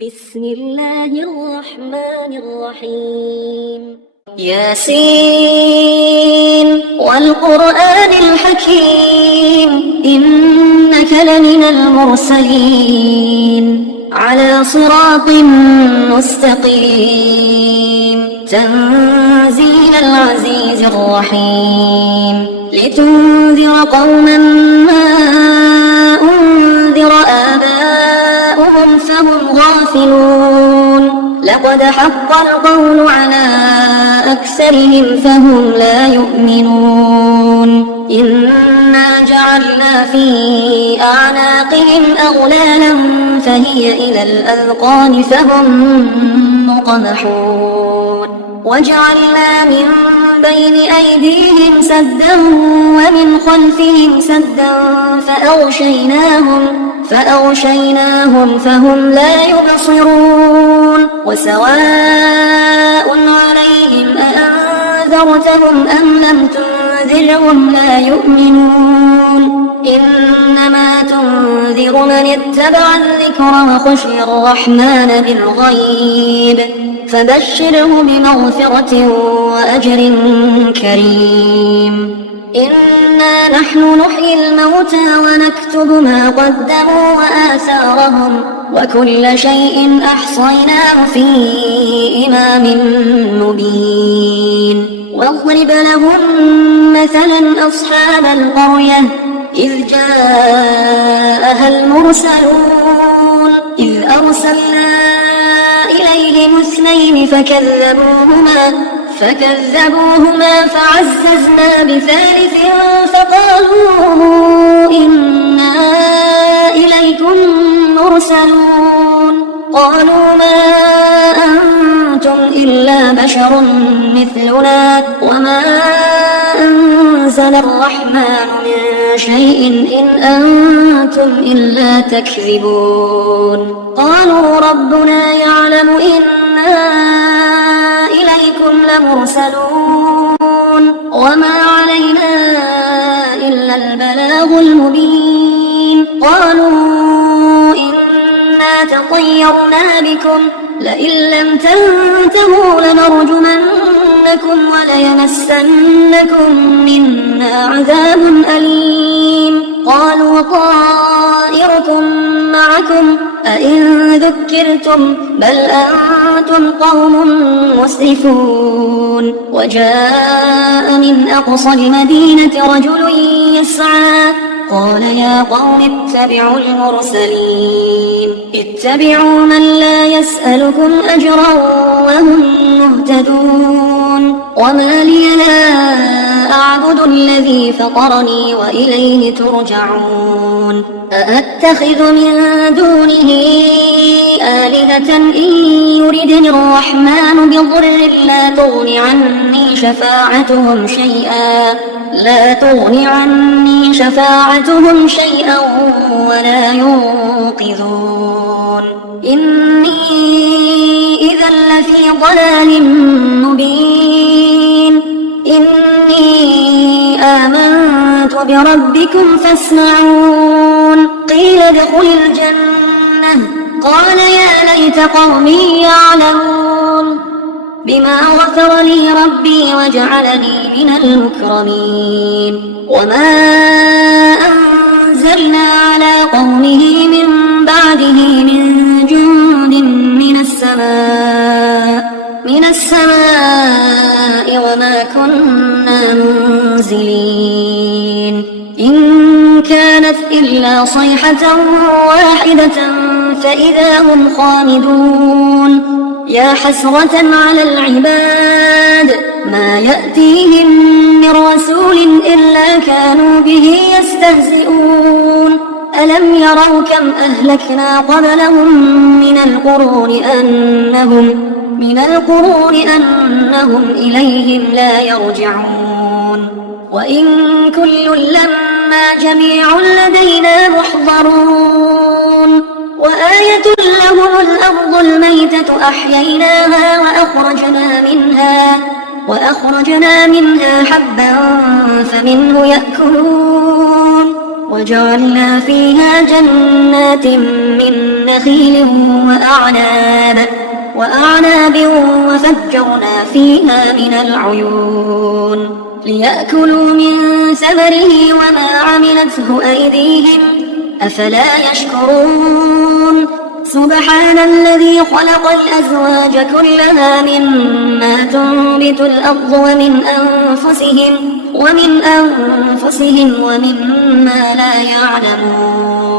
بسم الله الرحمن الرحيم ياسين والقرآن الحكيم إنك لمن المرسلين على صراط مستقيم تنزيل العزيز الرحيم لتنذر قوما ما أنذر آباؤهم فهم غافلون لقد حق القول على أكثرهم فهم لا يؤمنون إنا جعلنا في أعناقهم أغلالا فهي إلى الأذقان فهم مقمحون وجعلنا من بين أيديهم سدا ومن خلفهم سدا فأغشيناهم فهم لا يبصرون وسواء عليهم أأنذرتهم أم لم تنذرهم لا يؤمنون إنما تنذر من اتبع الذكر وخشي الرحمن بالغيب فبشره بمغفرة وأجر كريم إنا نحن نحيي الموتى ونكتب ما قدموا وآثارهم وكل شيء أحصيناه في إمام مبين واضرب لهم مثلا أصحاب القرية إذ جاءها المرسلون إذ أرسلنا إليهم اثنين فكذبوهما فعززنا بثالث فقالوا إنا إليكم مرسلون قالوا ما أنتم إلا بشر مثلنا وما أنزل الرحمن من شيء إن أنتم إلا تكذبون قالوا ربنا يعلم إنا إليكم لمرسلون وما علينا إلا البلاغ المبين قالوا إنا تطيرنا بكم لئن لم تنتهوا لنرجمنكم وليمسنكم منا عذاب أليم قالوا طائركم معكم أئن ذكرتم بل أنتم قوم مسرفون وجاء من أقصى المدينة رجل يسعى قال يا قوم اتبعوا المرسلين اتبعوا من لا يسألكم أجرا وهم مهتدون وما لي لا أعبد الذي فطرني وإليه ترجعون أأتخذ من دونه آلهة إن يردني الرحمن بضر لا تغن عني شفاعتهم شيئا ولا ينقذون إني إذا لفي ضلال مبين إني آمنت بربكم فاسمعون قيل ادخل الجنة قال يا ليت قومي يعلمون بما غفر لي ربي وجعلني من المكرمين وما أنزلنا على قومه من بعده من جند من السماء وما كنا منزلين إن كانت إلا صيحة واحدة فإذا هم خامدون يا حسرة على العباد ما يأتيهم من رسول إلا كانوا به يستهزئون ألم يروا كم أهلكنا قبلهم من القرون أنهم إليهم لا يرجعون وإن كل لما جميع لدينا محضرون وآية لهم الأرض الميتة أحييناها وأخرجنا منها حبا فمنه يأكلون وجعلنا فيها جنات من نخيل وأعناب وفجرنا فيها من العيون ليأكلوا من ثمره وما عملته أيديهم أفلا يشكرون سبحان الذي خلق الأزواج كلها مما تنبت الأرض ومن أنفسهم ومما لا يعلمون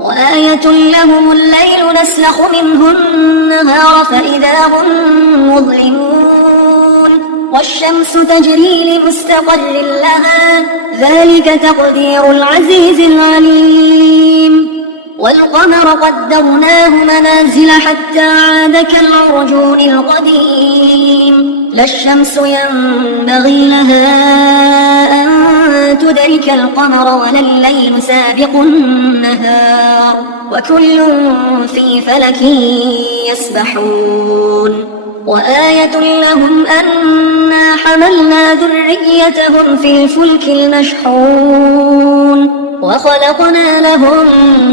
وآية لهم الليل نسلخ منه النهار فإذا هم مظلمون والشمس تجري لمستقر لها ذلك تقدير العزيز العليم والقمر قدرناه منازل حتى عاد كالعرجون القديم لا الشمس ينبغي لها أن تدرك القمر ولا الليل سابق النهار وكل في فلك يسبحون وآية لهم أنا حملنا ذريتهم في الفلك المشحون وخلقنا لهم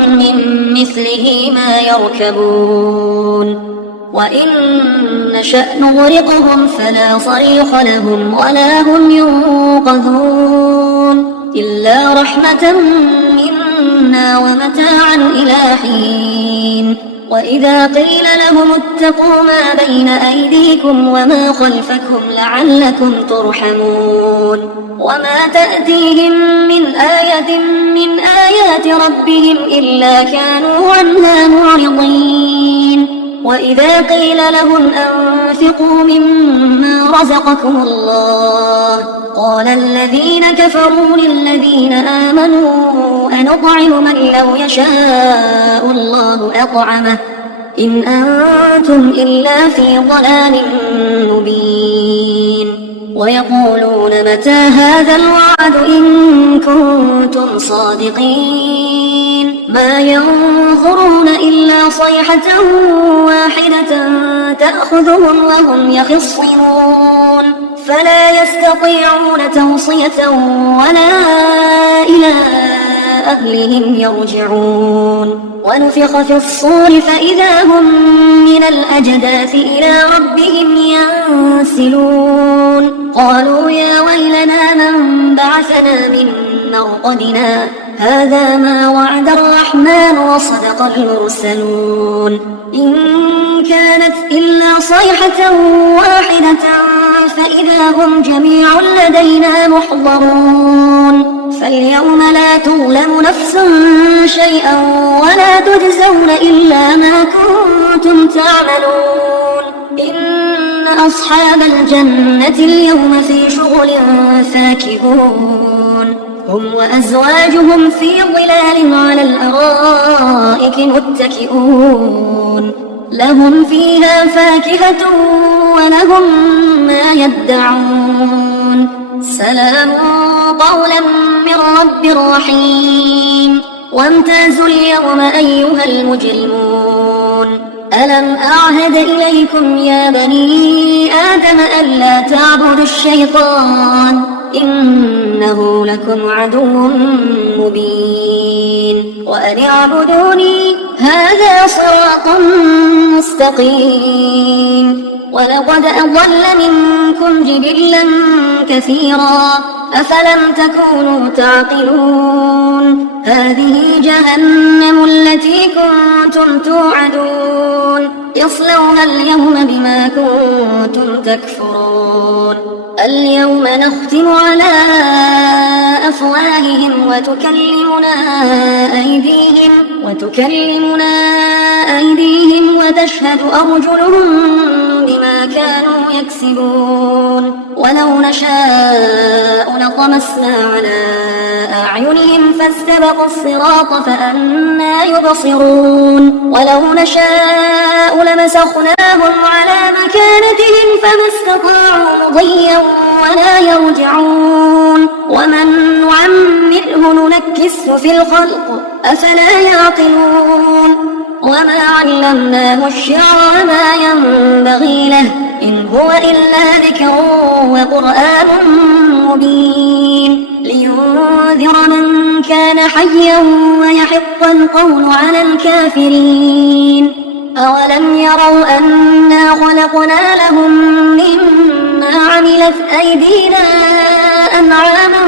من مثله ما يركبون وإن نشأ نغرقهم فلا صريخ لهم ولا هم ينقذون إلا رحمة منا ومتاعا إلى حين وإذا قيل لهم اتقوا ما بين أيديكم وما خلفكم لعلكم ترحمون وما تأتيهم من آية من آيات ربهم إلا كانوا عنها معرضين وإذا قيل لهم أنفقوا مما رزقكم الله قال الذين كفروا للذين آمنوا أنطعم من لو يشاء الله أطعمه إن أنتم إلا في ضلال مبين ويقولون متى هذا الوعد إن كنتم صادقين ما ينظرون إلا صيحة واحدة تأخذهم وهم يخصمون فلا يستطيعون توصية ولا إلى أهلهم يرجعون ونفخ في الصور فإذا هم من الأجداث إلى ربهم ينسلون قالوا يا ويلنا من بعثنا من مرقدنا هذا ما وعد الرحمن وصدق المرسلون إن كانت إلا صيحة واحدة فإذا هم جميع لدينا محضرون فاليوم لا تظلم نفس شيئا ولا تجزون إلا ما كنتم تعملون إن أصحاب الجنة اليوم في شغل فاكهون هم وأزواجهم في ظلال على الأرائك متكئون لهم فيها فاكهة ولهم ما يدعون سلام قولا من رب رحيم وامتازوا اليوم أيها المجرمون ألم أعهد إليكم يا بني آدم ألا تعبدوا الشيطان إنه لكم عدو مبين وأن اعبدوني هذا صراط مستقيم ولقد أضل منكم جبلا كثيرا أفلم تكونوا تعقلون هذه جهنم التي كنتم توعدون اصلوها اليوم بما كنتم تكفرون اليوم نختم على أفواههم وتكلمنا أيديهم وتشهد أرجلهم بما كانوا يكسبون ولو نشاء لطمسنا على أعينهم فاستبقوا الصراط فأنى يبصرون ولو نشاء لمسخناهم على مكانتهم فما استطاعوا مضيا ولا يرجعون ومن نعمره ننكسه في الخلق أفلا يعقلون وما علمناه الشعر وما ينبغي له إن هو إلا ذكر وقرآن مبين لينذر من كان حيا ويحق القول على الكافرين. أولم يروا أنا خلقنا لهم مما عملت أيدينا أنعاما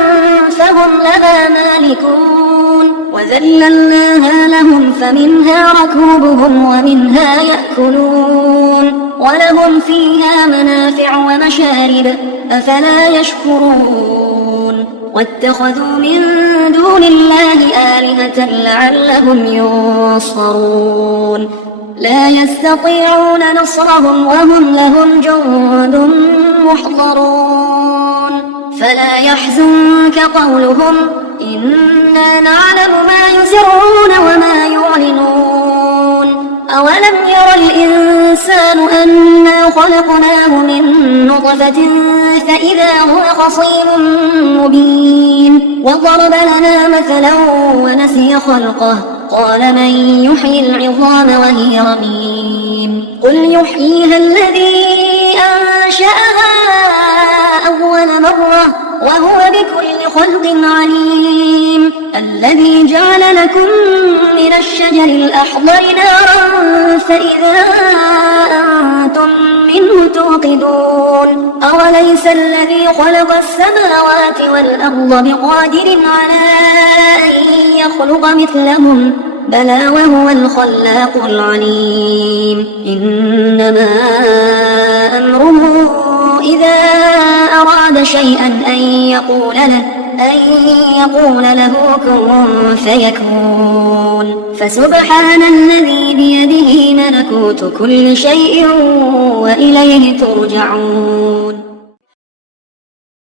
فهم لها مالكون وذللناها لهم فمنها ركوبهم ومنها يأكلون ولهم فيها منافع ومشارب أفلا يشكرون. واتخذوا من دون الله آلهة لعلهم ينصرون لا يستطيعون نصرهم وهم لهم جند محضرون. فلا يحزنك قولهم إنا نعلم ما يسرون وما يعلنون. أولم ير الإنسان أنا خلقناه من نطفة فإذا هو خصيم مبين وضرب لنا مثلا ونسي خلقه قال من يحيي العظام وهي رميم قل يحييها الذي أنشأها أول مرة وهو بكل خلق عليم. الذي جعل لكم من الشجر الأخضر نارا فإذا أنتم منه توقدون. أوليس الذي خلق السماوات والأرض بقادر على أن يخلق مثلهم بلى وهو الخلاق العليم. إنما أمره إذا أراد شيئا أن يقول له كن فيكون. فسبحان الذي بيده ملكوت كل شيء وإليه ترجعون.